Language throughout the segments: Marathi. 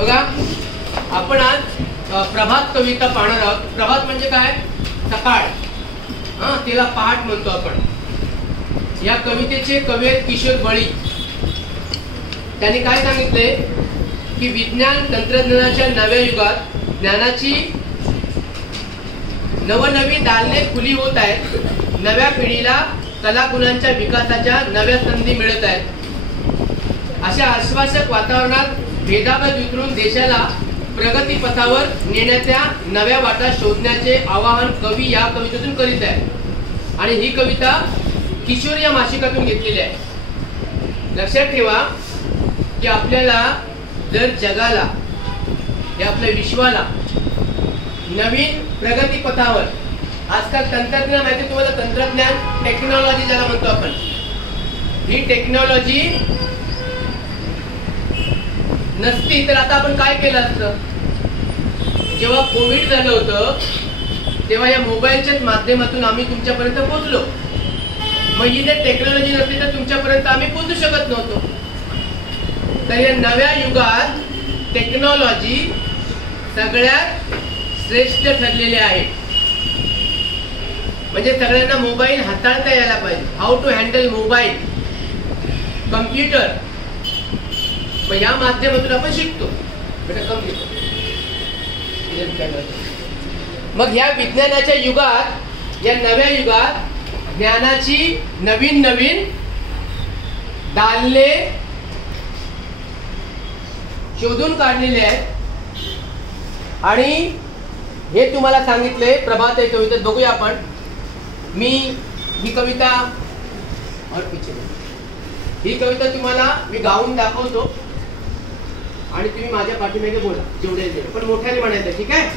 बघा, आपण आज प्रभात कविता पाहणार आहोत. प्रभात म्हणजे काय? सकाळ. तिला पहाट म्हणतो आपण. या कवितेचे कवी आहेत किशोर बळी. त्यांनी काय सांगितले की विज्ञान तंत्रज्ञानाच्या नव्या युगात ज्ञानाची नवनवी दालने खुली होत आहेत. नव्या पिढीला कलागुणांच्या विकासाच्या नव्या संधी मिळत आहेत. अशा आश्वासक वातावरणात भेदाभेद विसरून देशाला प्रगतीपथावर नेण्याच्या नव्या वाटा शोधण्याचे आवाहन कवी या कवितेतून करीत आहे. आणि ही कविता किशोर या मासिकातून घेतलेली आहे. लक्षात ठेवा की आपल्याला जर जगाला, या आपल्या विश्वाला नवीन प्रगतीपथावर, आजकाल तंत्रज्ञान माहिती तुम्हाला, तंत्रज्ञान टेक्नॉलॉजी ज्याला म्हणतो आपण, ही टेक्नॉलॉजी नसती तर आता आपण काय केलं असतं? जेव्हा कोविड झालं होतं तेव्हा या मोबाईलच्याच माध्यमातून आम्ही तुमच्यापर्यंत पोहोचलो. मग ही जर टेक्नॉलॉजी नसती तर तुमच्यापर्यंत आम्ही पोहोचू शकत नव्हतो. तर या नव्या युगात टेक्नॉलॉजी सगळ्यात श्रेष्ठ ठरलेली आहे. म्हणजे सगळ्यांना मोबाईल हाताळता यायला पाहिजे. How to handle mobile, computer. मग या माध्यमातून आपण शिकतो. मग या विज्ञानाच्या युगात, या नव्या युगात ज्ञानाची नवीन नवीन दालने शोधून काढलेले आहेत. आणि हे तुम्हाला सांगितले प्रभात या कवितेत. बघूया आपण. मी ही कविता तुम्हाला मी गाऊन दाखवतो आणि तुम्ही माझ्या पाठीमागे बोला जेवढे पण मोठ्याने म्हणायचं. ठीक आहे?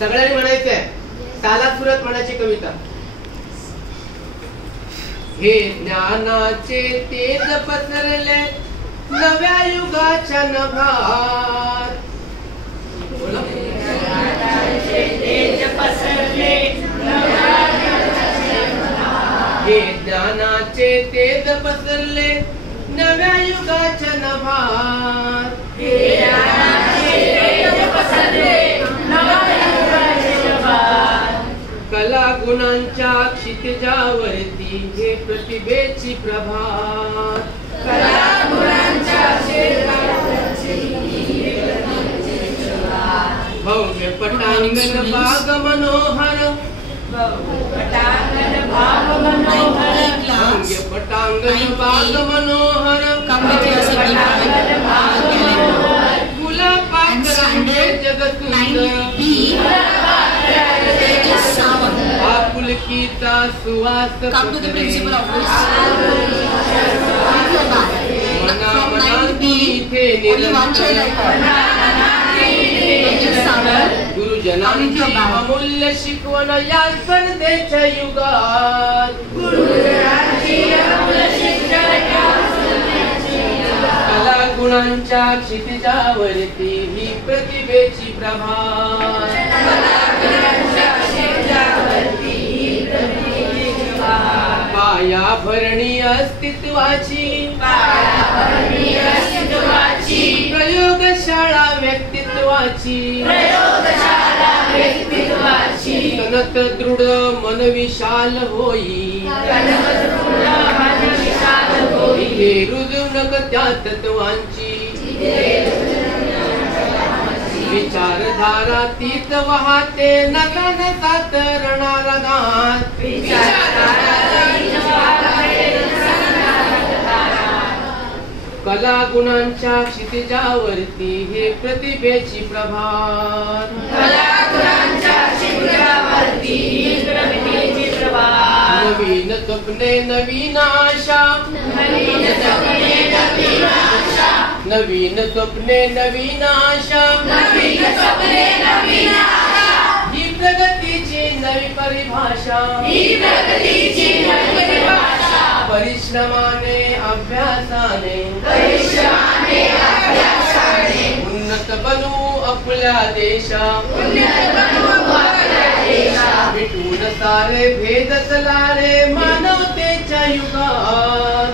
सगळ्यांनी म्हणायचं आहे. तालात सुरात म्हणायची कविता. हे ज्ञानाचे तेज पसरले नव्या युगाच्या नभात. हे ज्ञानाचे तेज पसरले नव्या युगाच्या नभात. कला गुणांच्या क्षितिजावरती हे प्रतिभेची प्रभात. भव्य पटांगण बाग मनोहर, भव्य पटांगण बाग मनोहर, गुलाबांचे जग सुंदर, आपुलकीचा सुवास मनामनांती इथे गुरुजनांची अमूल्य शिकवण या स्पर्धेच्या युगात. कला गुणांच्या क्षितिजावरती ही प्रतिभेची प्रभात. पायाभरणी अस्तित्वाची, प्रयोगशाळा व्यक्तित्वाची, तनत दृढ मन विशाल होई, इथे रुजवणक त्या तत्वांची, विचारधारा तीच वाहते नका नसात रणरागात. कला गुणांच्या क्षितिजावरती हे प्रतिभेची प्रभात. नवीन स्वप्ने नवीन आशा, नवीन स्वप्ने नवीन आशा, ही प्रगतीची नवी परिभाषा. परिश्रमाने अभ्यासाने उन्नत बनू आपल्या देशा. मिटून सारे भेद चलारे मानवतेच्या युगात.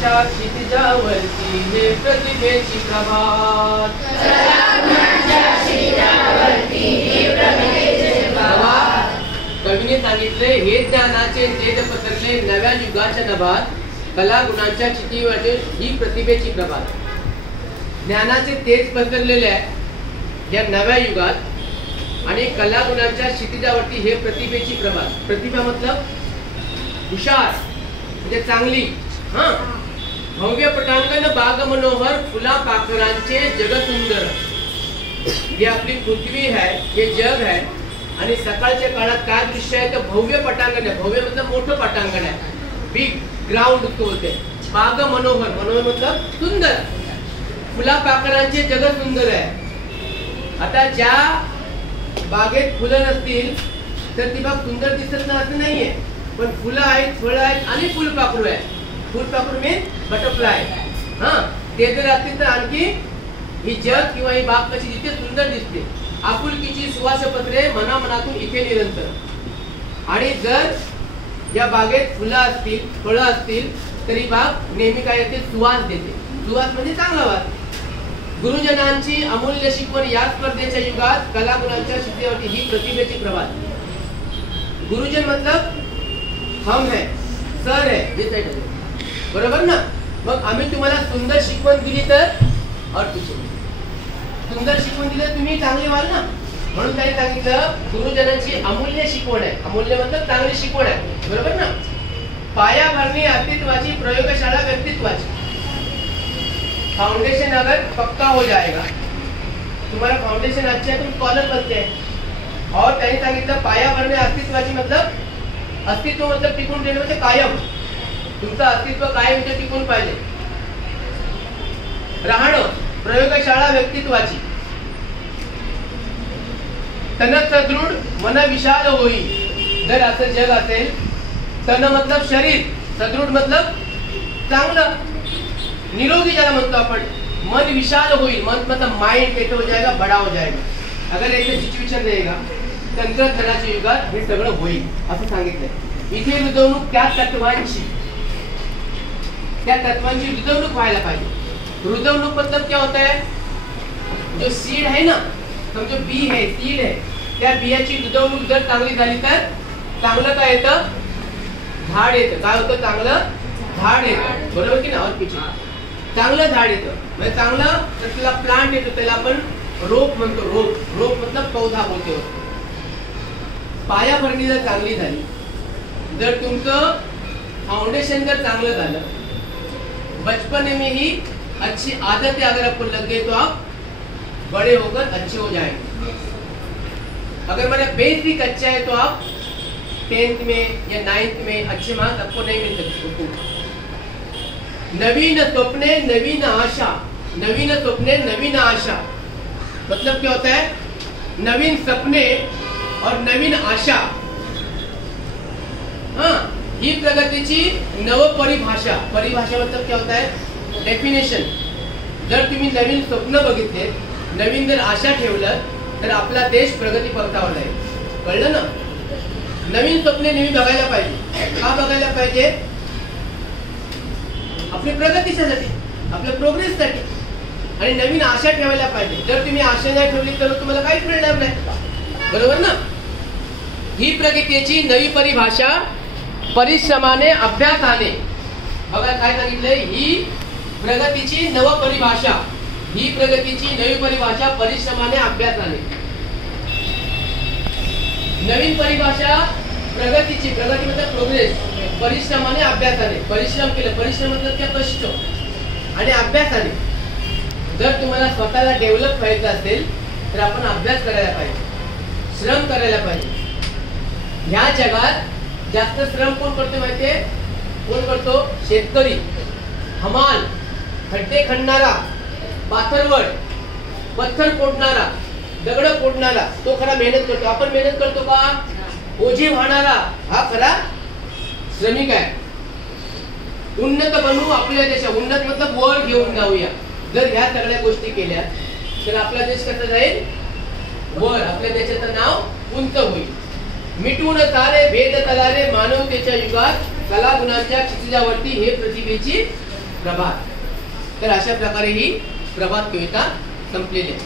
कलागुणांच्या क्षितिजावरती हे प्रतिभेची प्रभात. कवीने सांगितले हे ज्ञानाचे तेज पसरले नव्या युगाच्या नभात, कलागुणांच्या क्षितिजावरती ही प्रतिभेची प्रभात. ज्ञानाचे तेज पसरलेले आहे या नव्या युगात आणि कलागुणांच्या क्षितिजावरती हे प्रतिभेची प्रभात. प्रतिभा मतलब हुशार म्हणजे चांगली. भव्य पटांगण बाग मनोहर फुला पाखरांचे जग सुंदर. ही आपली पृथ्वी आहे, हे जग आहे आणि सकाळच्या काळात काय दृश्य आहे तर भव्य पटांगण आहे. भव्य मतलब मोठं पटांगण आहे, बिग ग्राउंड तो होते. बाग मनोहर, मनोहर मतलब सुंदर. फुला पाखरांचे जग सुंदर आहे. आता ज्या बागेत फुलं नसतील तर ती बाग सुंदर दिसत नाही असं नाहीये, पण फुलं आहेत, फळं आहेत आणि फुलपाखरू आहे. फुलपाखरू मीन बटरफ्लाय. ते जर असतील तर आणखी ही जग किंवा ही बाग कशी दिसते, सुंदर दिसते. आपुलकीची सुवास पत्रे मनामनातून इथे निरंतर. आणि जर या बागेत फुलं असतील, फळं असतील तरी बाग नेहमी काय येते, सुवास देते. सुवास म्हणजे चांगला वास. गुरुजनांची अमूल्य शिकवण या स्पर्धेच्या युगात कलागुणांच्या शिकवणीवरती ही प्रतिभेची प्रभात. गुरुजन मतलब हम है, सर है, बरोबर ना. मग आम्ही तुम्हाला सुंदर शिकवण दिली तर और तुझे सुंदर शिकवण दिली तुम्ही चांगले व्हाल ना. म्हणून त्यांनी सांगितलं गुरुजनांची अमूल्य शिकवण आहे. अमूल्य मतलब चांगली शिकवण आहे, बरोबर ना. पायाभरणी अस्तित्वाची प्रयोगशाळा व्यक्तित्वाची. फाउंडेशन अगर पक्का हो जाएगा, तुम्हारा फाउंडेशन अच्छा है, तुम स्कॉलर बनते हैं. और त्यांनी सांगितलं पायाभरणी अस्तित्वाची मतलब अस्तित्व मतलब टिकून ठेवणे म्हणजे कायम. तुमचं अस्तित्व कायम टिकून पाहिजे. राहणं प्रयोगशाळा व्यक्तित्वाची. तन सदृढ मन विशाल होई. जर असं जग असेल, तन मतलब शरीर, सदृढ मतलब चांगलं निरोगी ज्याला म्हणतो आपण. मन विशाल होईल, मन मतलब माइंड कैसे हो जाएगा, बड़ा हो जाएगा. अगर ऐसे सिच्युएशन रहेगा तंत्रज्ञानाच्या युगात हे सगळं होईल असं सांगितलंय. इथे रुजवणूक त्या तत्वांची रुजवणूक व्हायला पाहिजे. रुजवणूक मतलब क्या होता है, जो सीड है ना, समजो बी है, सीड है, त्या बियाची रुजवणूक जर चांगली झाली तर चांगलं काय येतं, झाड येतं. काय होतं, चांगलं झाड येतं, बरोबर की ना. और पिछे चांगलं झाड येतं म्हणजे चांगलं त्याला प्लांट येतो, त्याला आपण रोप म्हणतो. रोप मतलब पौधा बोलते होतो. पायाभरणी जर चांगली झाली, जर तुमचं फाउंडेशन जर चांगलं झालं, बचपन में ही अच्छी आदतें अगर आपको लग गई तो आप बड़े होकर अच्छे हो जाएंगे. अगर मेरा बेस भी कच्चा है तो आप 10th में या 9th में अच्छे मार्क्स आपको नहीं मिल सकते. नवीन स्वप्ने नवीन आशा. नवीन स्वप्ने नवीन आशा मतलब क्या होता है, नवीन सपने और नवीन आशा. ही प्रगतीची नव परिभाषा. परिभाषा मतलब क्या होता है, डेफिनेशन. जर तुम्ही नवीन स्वप्न बघितले, नवीन जर आशा ठेवलं तर आपला देश प्रगती पथावर जाईल. कळलं ना. नवीन स्वप्ने नेहमी बघायला पाहिजे. का बघायला पाहिजे, आपल्या प्रगतीसाठी, आपल्या प्रोग्रेससाठी. आणि नवीन आशा ठेवायला पाहिजे. जर तुम्ही आशा नाही ठेवली तर तुम्हाला काहीच मिळणार नाही, बरोबर ना. ही प्रगतीची नवी परिभाषा परिश्रमाने अभ्यासाने. बघा काय सांगितलंय, ही प्रगतीची नव परिभाषा. ही प्रगतीची नवी परिभाषा परिश्रमाने अभ्यासाने. नवीन परिभाषा प्रगतीची. प्रगती मतलब प्रोग्रेस. परिश्रमाने अभ्यासाने. परिश्रम केलं, परिश्रम मतलब क्या, कष्ट. आणि अभ्यासाने. जर तुम्हाला स्वतःला डेव्हलप व्हायचं असेल तर आपण अभ्यास करायला पाहिजे, श्रम करायला पाहिजे. ह्या जगात जास्त श्रम कोण करतो माहितीये, कोण करतो, शेतकरी, हमाल, खड्डे खणणारा, पाथरवड, पत्थर फोडणारा, दगड फोडणारा, तो खरा मेहनत करतो. आपण मेहनत करतो का, ओझी वाहणारा हा खरा श्रमिक आहे. उन्नत बनवू आपल्या देशात. उन्नत मतलब वर घेऊन जाऊया. जर ह्या सगळ्या गोष्टी केल्या तर आपला देश कसा जाईल, वर. आपल्या देशाचं नाव उंच होईल. मिटून सारे भेद तलारे मानवतेच्या युगात कलागुणांच्या क्षितिजावरती हे प्रतिभेची प्रभात. तर अशा प्रकारे ही प्रभात कविता संपलेली आहे.